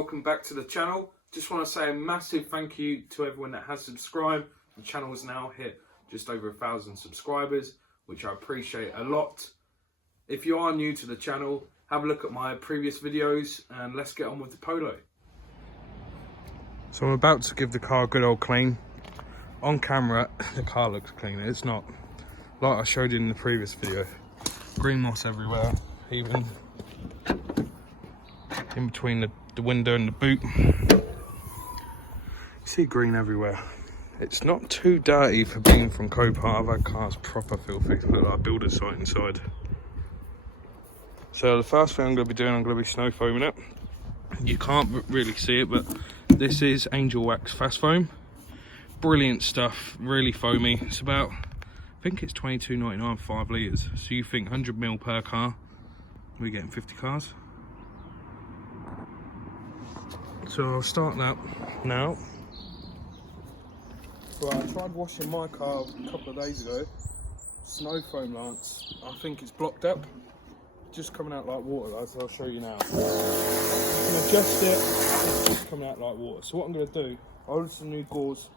Welcome back to the channel. Just want to say a massive thank you to everyone that has subscribed. The channel has now hit just over 1,000 subscribers, which I appreciate a lot. If you are new to the channel, have a look at my previous videos and let's get on with the Polo. So I'm about to give the car a good old clean. On camera, the car looks clean. It's not. Like I showed you in the previous video. Green moss everywhere, even in between the window and the boot. You see green everywhere. It's not too dirty for being from Copart. I've had cars proper filthy, look like a builder's site inside. So the first thing I'm going to be doing, I'm going to be snow foaming it. You can't really see it, but this is Angel Wax Fast Foam. Brilliant stuff, really foamy. It's about, I think it's $22.99 for 5 litres. So you think 100ml per car, we're getting 50 cars. So I'll start that now. Right, I tried washing my car a couple of days ago. Snow foam lance, I think it's blocked up. Just coming out like water, guys, so I'll show you now. I can adjust it, it's just coming out like water. So what I'm going to do, I ordered some new gauze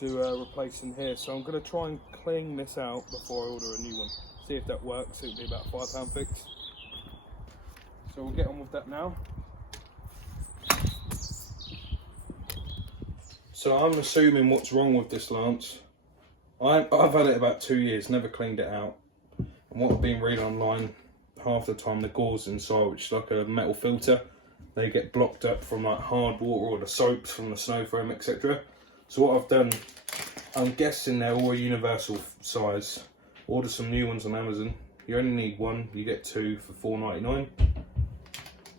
to replace in here. So I'm going to try and clean this out before I order a new one. See if that works. It'll be about a £5 fix. So we'll get on with that now. So I'm assuming what's wrong with this lance. I've had it about 2 years, never cleaned it out. And what I've been reading online, half the time the gauze inside, which is like a metal filter, they get blocked up from like hard water or the soaps from the snow foam, etc. So what I've done, I'm guessing they're all a universal size. Order some new ones on Amazon. You only need one, you get two for $4.99.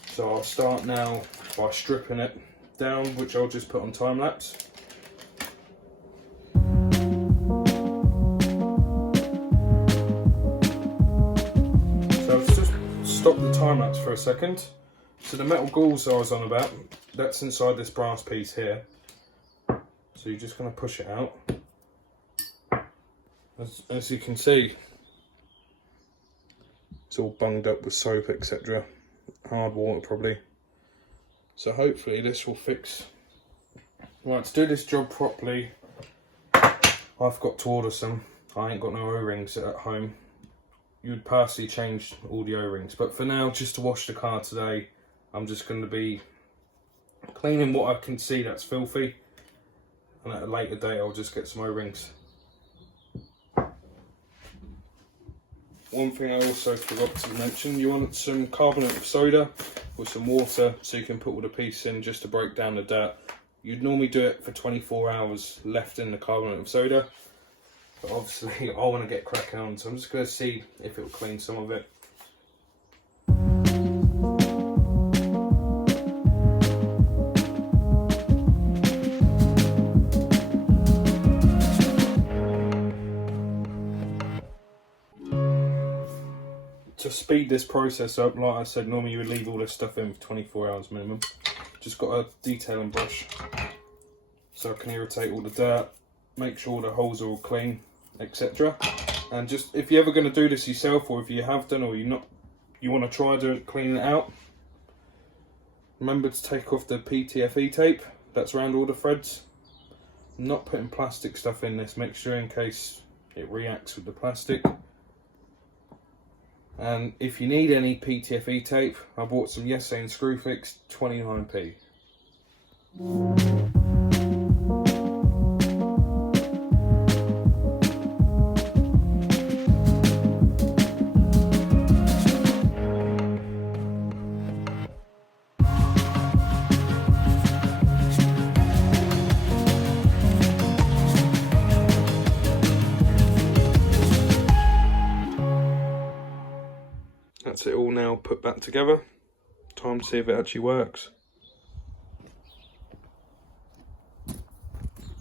So I'll start now by stripping it down, which I'll just put on time lapse. So I've just stopped the time lapse for a second. So the metal gauze I was on about, that's inside this brass piece here. So you're just going to push it out. As you can see, it's all bunged up with soap, etc. Hard water probably. So hopefully this will fix. Right, to do this job properly, I've got to order some. I ain't got no O-rings at home. You would personally change all the O-rings, but for now, just to wash the car today, I'm just going to be cleaning what I can see that's filthy, and at a later date I'll just get some O-rings. One thing I also forgot to mention, you want some carbonate of soda with some water so you can put all the pieces in just to break down the dirt. You'd normally do it for 24 hours left in the carbonate of soda, but obviously I want to get cracking on, so I'm just going to see if it will clean some of it. To speed this process up, like I said, normally you would leave all this stuff in for 24 hours minimum. Just got a detailing brush so I can irritate all the dirt, make sure the holes are all clean, etc. And just, if you're ever going to do this yourself, or if you have done, or you want to try cleaning it out, remember to take off the PTFE tape that's around all the threads. I'm not putting plastic stuff in this mixture in case it reacts with the plastic. And if you need any PTFE tape, I bought some Yesane Screwfix 29p. That's it all now put back together. Time to see if it actually works.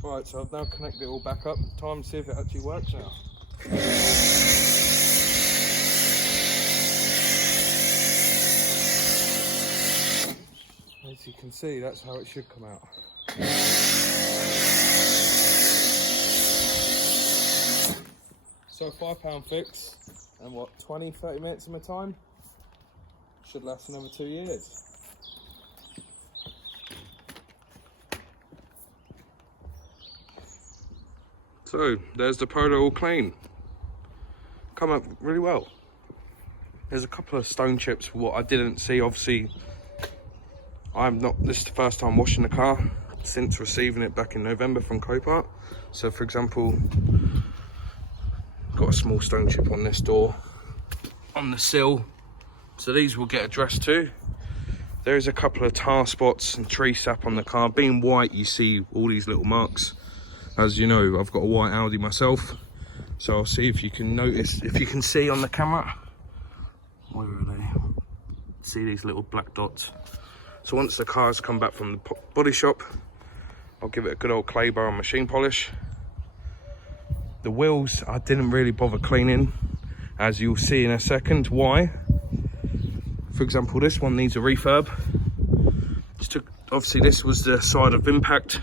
Right, so I've now connected it all back up. Time to see if it actually works now. As you can see, that's how it should come out. So £5 fix, and what, 20-30 minutes of my time? Should last another 2 years. So there's the Polo all clean. Come up really well. There's a couple of stone chips. What I didn't see, obviously, this is the first time washing the car since receiving it back in November from Copart. So for example, got a small stone chip on this door, on the sill. So these will get addressed too. There is a couple of tar spots and tree sap on the car. Being white, you see all these little marks. As you know, I've got a white Audi myself. So I'll see if you can notice, if you can see on the camera. Where are they? See these little black dots. So once the car's come back from the body shop, I'll give it a good old clay bar and machine polish. The wheels, I didn't really bother cleaning, as you'll see in a second. Why? For example, this one needs a refurb. Obviously this was the side of impact.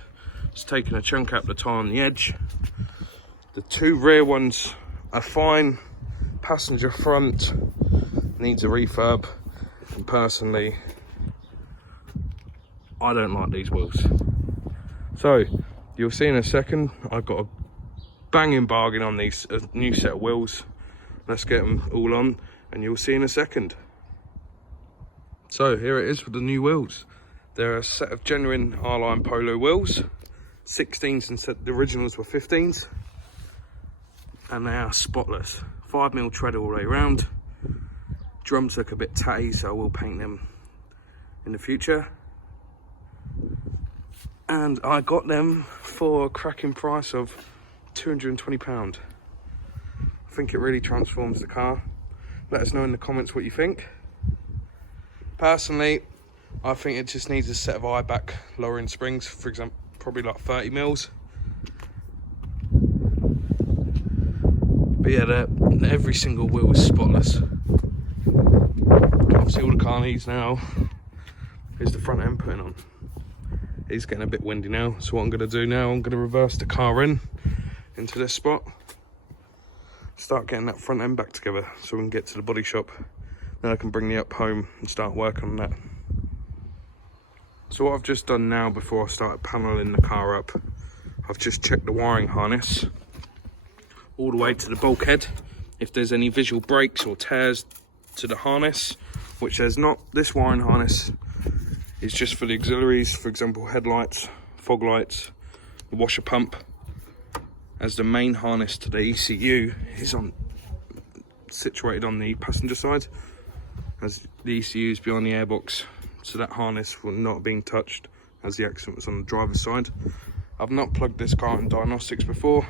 It's taken a chunk out the tire on the edge. The two rear ones are fine. Passenger front needs a refurb. And personally, I don't like these wheels. So, you'll see in a second, I've got a banging bargain on these, a new set of wheels. Let's get them all on, and you'll see in a second. So, here it is with the new wheels. They're a set of genuine R-Line Polo wheels. 16s instead, the originals were 15s. And they are spotless. 5mm tread all the way around. Drums look a bit tatty, so I will paint them in the future. And I got them for a cracking price of £220. I think it really transforms the car. Let us know in the comments what you think. Personally, I think it just needs a set of eye-back lowering springs, for example, probably like 30mm. But yeah, every single wheel is spotless. Obviously all the car needs now is the front end putting on. It's getting a bit windy now, so what I'm going to do now, I'm going to reverse the car into this spot. Start getting that front end back together so we can get to the body shop. Then I can bring the up home and start working on that. So what I've just done now before I start paneling the car up, I've just checked the wiring harness all the way to the bulkhead. If there's any visual breaks or tears to the harness, which there's not, this wiring harness is just for the auxiliaries, for example headlights, fog lights, the washer pump, as the main harness to the ECU is situated on the passenger side, as the ECU is behind the airbox, so that harness will not have been touched as the accident was on the driver's side. I've not plugged this car in Diagnostics before,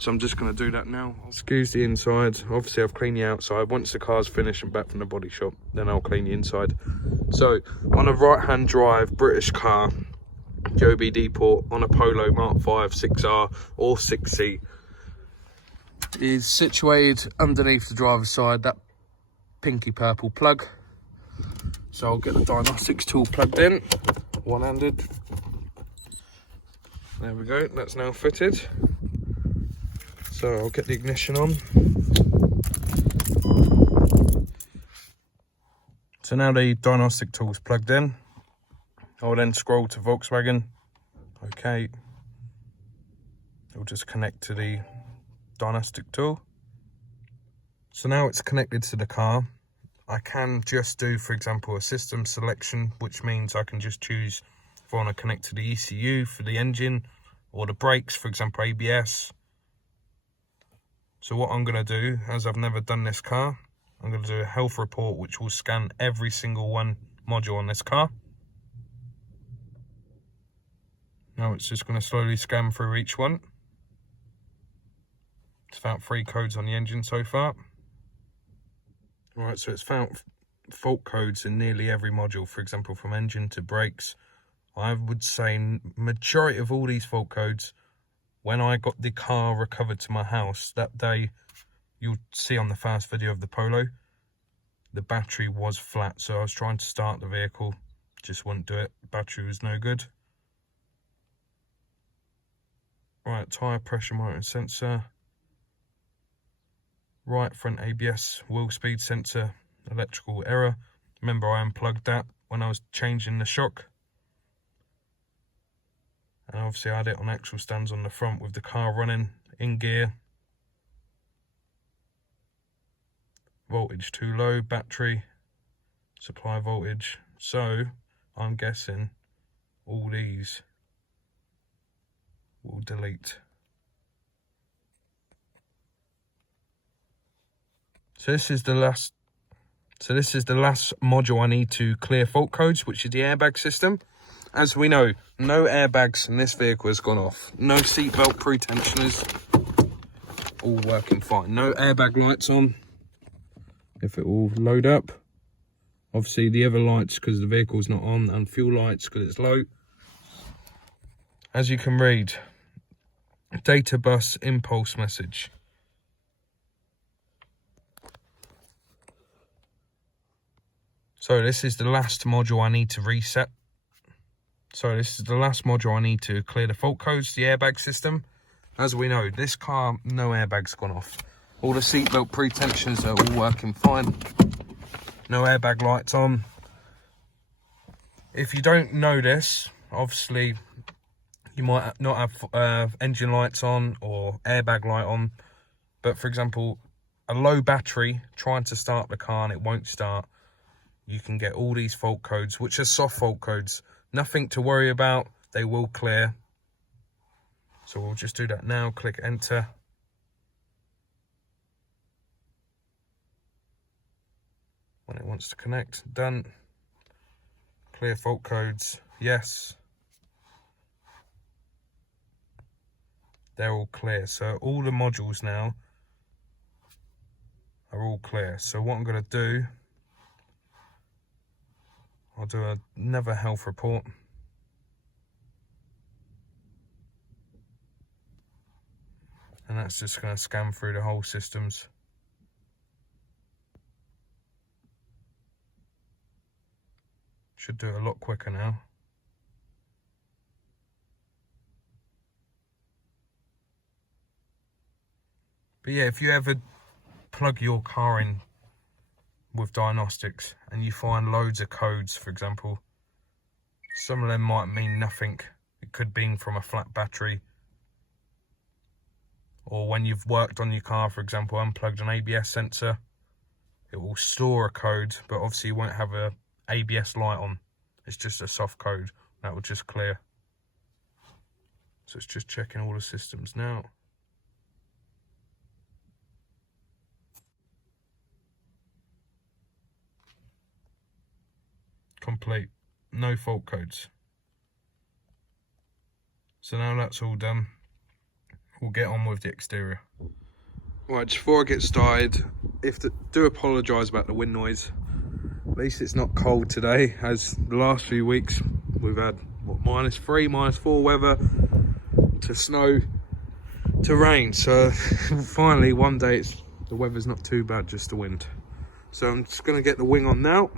so I'm just going to do that now. Excuse the inside. Obviously I've cleaned the outside. Once the car's finished and back from the body shop, then I'll clean the inside. So on a right hand drive British car, the OBD port on a Polo Mark 5 6R or 6C is situated underneath the driver's side, that pinky purple plug. So I'll get the Diagnostics tool plugged in, one-handed. There we go, that's now fitted. So I'll get the ignition on. So now the Diagnostic tool's plugged in. I'll then scroll to Volkswagen. Okay. It'll just connect to the Diagnostic tool. So now it's connected to the car. I can just do, for example, a system selection, which means I can just choose if I want to connect to the ECU for the engine or the brakes, for example, ABS. So what I'm going to do, as I've never done this car, I'm going to do a health report which will scan every single module on this car. Now it's just going to slowly scan through each one. It's found 3 codes on the engine so far. Right, so it's found fault codes in nearly every module, for example, from engine to brakes. I would say majority of all these fault codes, when I got the car recovered to my house that day, you'll see on the first video of the Polo, the battery was flat. So I was trying to start the vehicle, just wouldn't do it. Battery was no good. Right, tyre pressure monitoring sensor. Right front ABS wheel speed sensor, electrical error. Remember, I unplugged that when I was changing the shock. And obviously I had it on axle stands on the front with the car running. in gear. Voltage too low, battery, supply voltage. So I'm guessing all these will delete. So this is the last module I need to clear fault codes, which is the airbag system. As we know, no airbags in this vehicle has gone off. No seatbelt pre-tensioners, all working fine. No airbag lights on. If it will load up. Obviously the other lights because the vehicle's not on, and fuel lights because it's low. As you can read, data bus impulse message. So this is the last module I need to reset. So this is the last module I need to clear the fault codes, the airbag system. As we know, this car, no airbags gone off. All the seatbelt pre-tensioners are all working fine. No airbag lights on. If you don't know this, obviously you might not have engine lights on or airbag light on. But for example, a low battery trying to start the car and it won't start. You can get all these fault codes, which are soft fault codes. Nothing to worry about. They will clear. So we'll just do that now. Click enter. When it wants to connect, done. Clear fault codes, yes. They're all clear. So all the modules now are all clear. So what I'm going to do, I'll do another health report. And that's just going to scan through the whole systems. Should do it a lot quicker now. But yeah, if you ever plug your car in with Diagnostics and you find loads of codes, for example, some of them might mean nothing. It could be from a flat battery, or when you've worked on your car, for example, unplugged an ABS sensor, it will store a code, but obviously you won't have a ABS light on. It's just a soft code that will just clear. So it's just checking all the systems now. Complete, no fault codes. So now that's all done, we'll get on with the exterior. Right, just before I get started, do apologise about the wind noise. At least it's not cold today, as the last few weeks we've had what, -3, -4 weather, to snow, to rain. So finally one day the weather's not too bad, just the wind. So I'm just going to get the wing on now.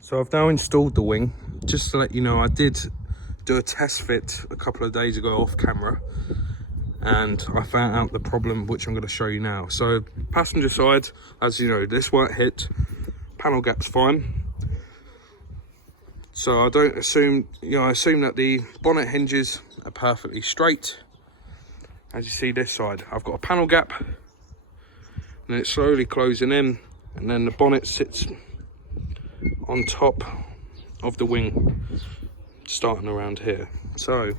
So I've now installed the wing. Just to let you know, I did do a test fit a couple of days ago off camera, and I found out the problem, which I'm going to show you now. So passenger side, as you know, this won't hit. Panel gap's fine. So I don't assume, I assume that the bonnet hinges are perfectly straight. As you see this side, I've got a panel gap, and it's slowly closing in, and then the bonnet sits on top of the wing, starting around here. So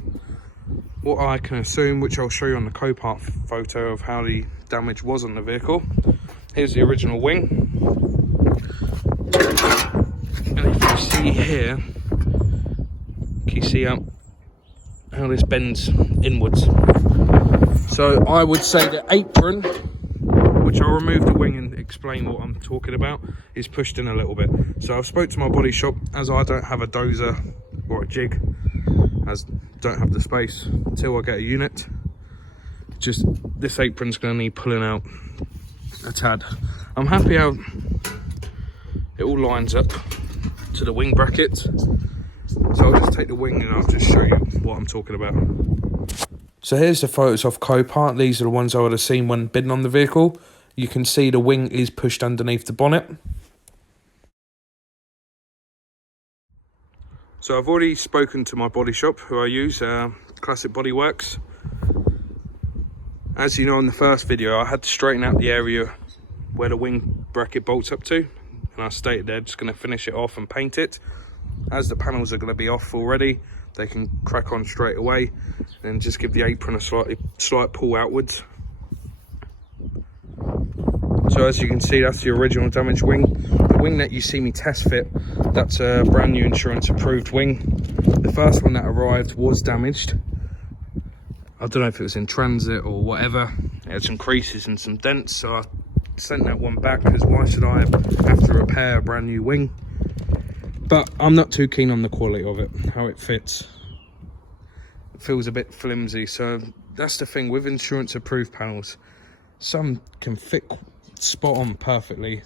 what I can assume, which I'll show you on the Copart photo of how the damage was on the vehicle. Here's the original wing, and if you see here, can you see how this bends inwards? So I would say the apron, which I'll remove the wing and explain what I'm talking about, is pushed in a little bit. So I've spoke to my body shop, as I don't have a dozer or a jig, as don't have the space until I get a unit. Just this apron's going to need pulling out a tad. I'm happy how it all lines up to the wing bracket. So I'll just take the wing and I'll just show you what I'm talking about. So here's the photos of Copart. These are the ones I would have seen when bidding on the vehicle. You can see the wing is pushed underneath the bonnet. So I've already spoken to my body shop who I use, Classic Body Works. As you know, in the first video I had to straighten out the area where the wing bracket bolts up to, and I stated they're just going to finish it off and paint it. As the panels are going to be off already, they can crack on straight away and just give the apron a slight pull outwards. So as you can see, that's the original damaged wing. The wing that you see me test fit, that's a brand new insurance approved wing. The first one that arrived was damaged. I don't know if it was in transit or whatever. It had some creases and some dents, so I sent that one back, because why should I have to repair a brand new wing? But I'm not too keen on the quality of it, how it fits. It feels a bit flimsy, so that's the thing with insurance approved panels. Some can fit spot on perfectly,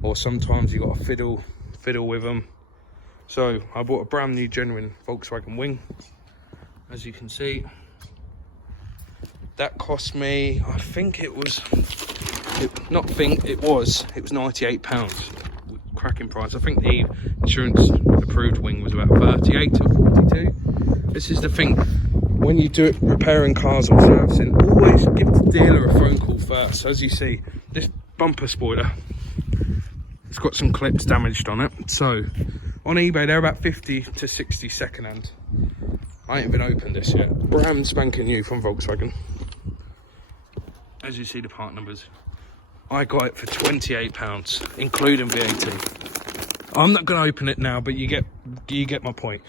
or sometimes you got to fiddle with them. So I bought a brand new genuine Volkswagen wing. As you can see, that cost me, I think it was, it was £98. Cracking price. I think the insurance approved wing was about 38 or 42. This is the thing, when you do it repairing cars or servicing, always give the dealer a phone call first. So as you see, this bumper spoiler, it's got some clips damaged on it. So on eBay they're about 50 to 60 second hand. I ain't even opened this yet. Brand spanking new from Volkswagen. As you see the part numbers, I got it for £28, including VAT. I'm not going to open it now, but you get my point.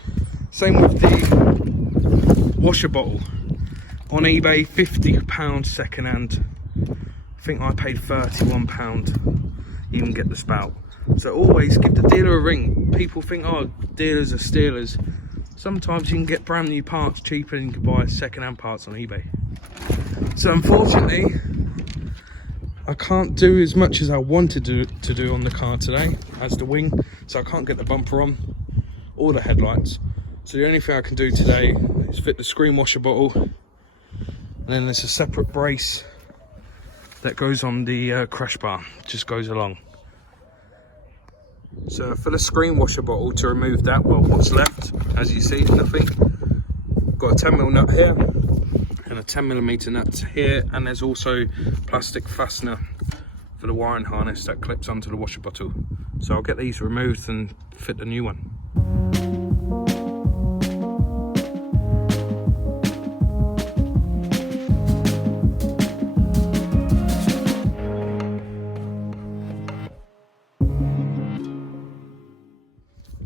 Same with the washer bottle. On eBay, £50 second hand. I think I paid £31. You can get the spout. So always give the dealer a ring. People think, oh, dealers are stealers. Sometimes you can get brand new parts cheaper than you can buy second hand parts on eBay. So unfortunately, I can't do as much as I wanted to do on the car today as the wing, so I can't get the bumper on or the headlights. So the only thing I can do today is fit the screen washer bottle, and then there's a separate brace that goes on the crash bar, just goes along. So for the screen washer bottle, to remove that, well, what's left, as you see, nothing. Got a 10mm nut here and a 10mm nut here, and there's also plastic fastener for the wiring harness that clips onto the washer bottle. So I'll get these removed and fit the new one.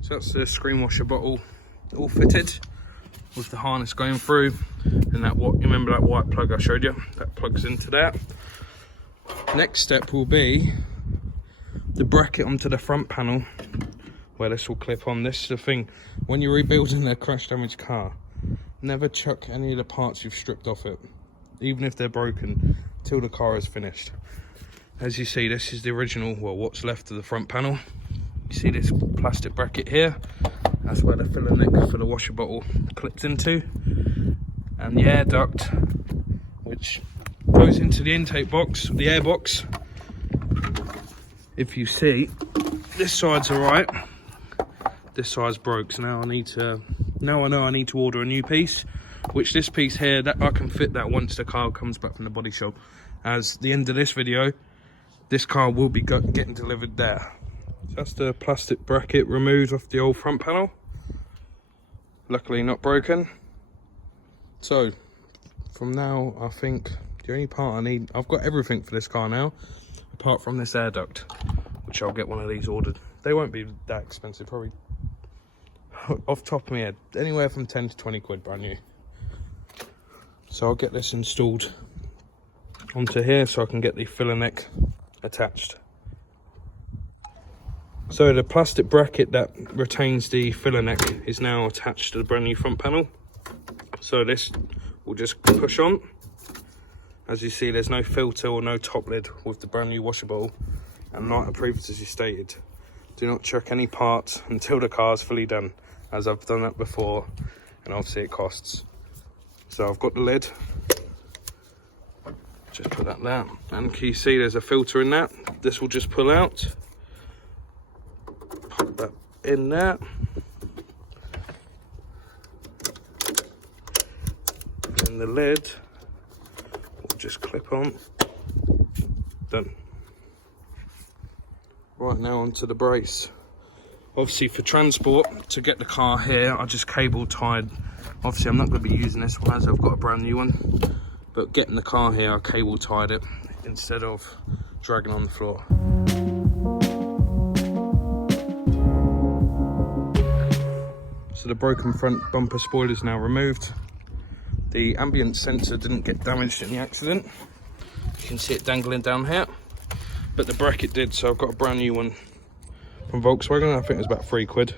So that's the screen washer bottle all fitted with the harness going through, and that, what, remember that white plug I showed you, that plugs into that. Next step will be the bracket onto the front panel where this will clip on. This is the thing, when you're rebuilding a crash damaged car, never chuck any of the parts you've stripped off it, even if they're broken, till the car is finished. As you see, this is the original, well, what's left of the front panel. You see this plastic bracket here, that's where the filler neck for the washer bottle clips into, and the air duct which goes into the intake box, the air box. If you see, this side's alright, this side's broke, so now I know I need to order a new piece, which this piece here, that I can fit that once the car comes back from the body shop. As the end of this video, this car will be getting delivered there. So that's the plastic bracket removed off the old front panel. Luckily not broken. So from now, I think the only part I need, I've got everything for this car now, apart from this air duct, which I'll get one of these ordered. They won't be that expensive, probably, off the top of my head, anywhere from 10 to 20 quid brand new. So I'll get this installed onto here so I can get the filler neck attached. So the plastic bracket that retains the filler neck is now attached to the brand new front panel. So this will just push on. As you see, there's no filter or no top lid with the brand new washer bottle, and like approved as you stated, do not chuck any parts until the car is fully done, as I've done that before, and obviously it costs. So I've got the lid, just put that there, and can you see there's a filter in that? This will just pull out. Pop that in there, the lid will just clip on. Done. Right, now onto the brace. Obviously for transport, to get the car here, I just cable tied. Obviously I'm not going to be using this one as I've got a brand new one. But getting the car here, I cable tied it instead of dragging on the floor. So the broken front bumper spoiler is now removed. The ambient sensor didn't get damaged in the accident. You can see it dangling down here, but the bracket did, so I've got a brand new one from Volkswagen. I think it was about £3.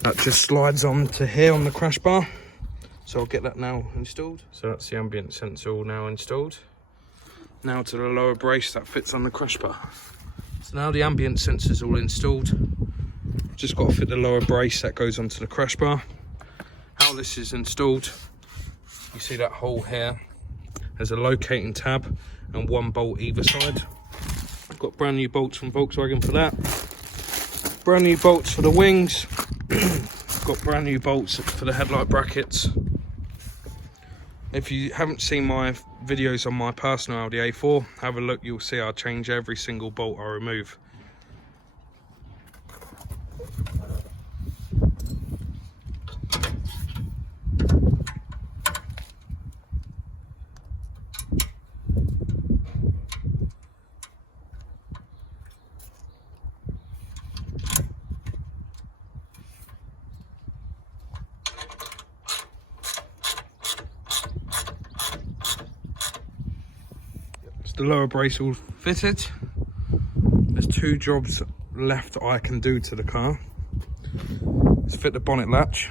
That just slides on to here on the crash bar. So I'll get that now installed. So that's the ambient sensor all now installed. Now to the lower brace that fits on the crash bar. So now the ambient sensor's all installed. Just got to fit the lower brace that goes onto the crash bar. How this is installed, you see that hole here. There's a locating tab and one bolt either side. I've got brand new bolts from Volkswagen for that. Brand new bolts for the wings. Got brand new bolts for the headlight brackets. If you haven't seen my videos on my personal Audi A4, have a look, you'll see I change every single bolt I remove. The lower brace all fitted. There's 2 jobs left I can do to the car. Let's fit the bonnet latch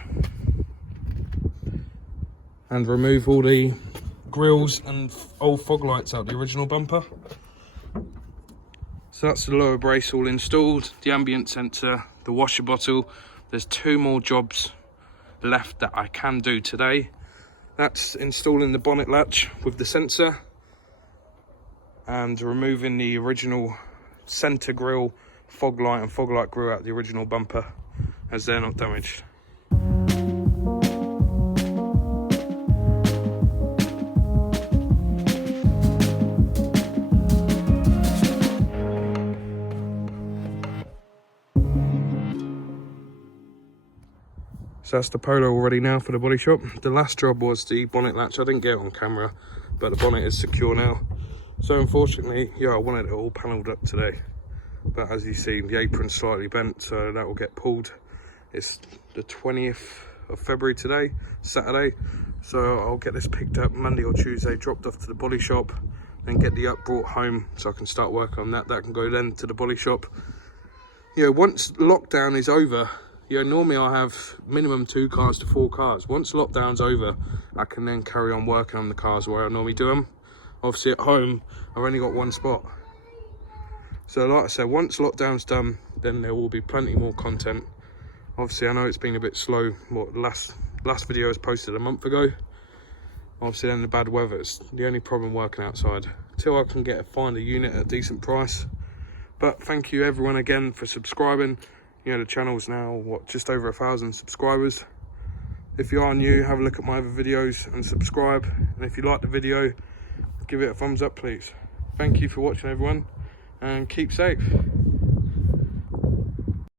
and remove all the grills and old fog lights out the original bumper. So that's the lower brace all installed, the ambient sensor, the washer bottle. There's 2 more jobs left that I can do today. That's installing the bonnet latch with the sensor and removing the original centre grille, fog light and fog light grille out the original bumper, as they're not damaged. So that's the Polo all ready now for the body shop. The last job was the bonnet latch. I didn't get it on camera, but the bonnet is secure now. So unfortunately, yeah, I wanted it all panelled up today. But as you see, the apron's slightly bent, so that will get pulled. It's the 20th of February today, Saturday. So I'll get this picked up Monday or Tuesday, dropped off to the body shop, then get the up brought home so I can start working on that. That can go then to the body shop. You know, once lockdown is over, you know, normally I have minimum 2 cars to 4 cars. Once lockdown's over, I can then carry on working on the cars where I normally do them. Obviously at home, I've only got 1 spot. So like I said, once lockdown's done, then there will be plenty more content. Obviously I know it's been a bit slow. What, last video was posted a month ago. Obviously then the bad weather, it's the only problem working outside. Till I can find a unit at a decent price. But thank you everyone again for subscribing. You know, the channel's now, what, just over 1,000 subscribers. If you are new, have a look at my other videos and subscribe. And if you like the video, give it a thumbs up please. Thank you for watching everyone, and keep safe.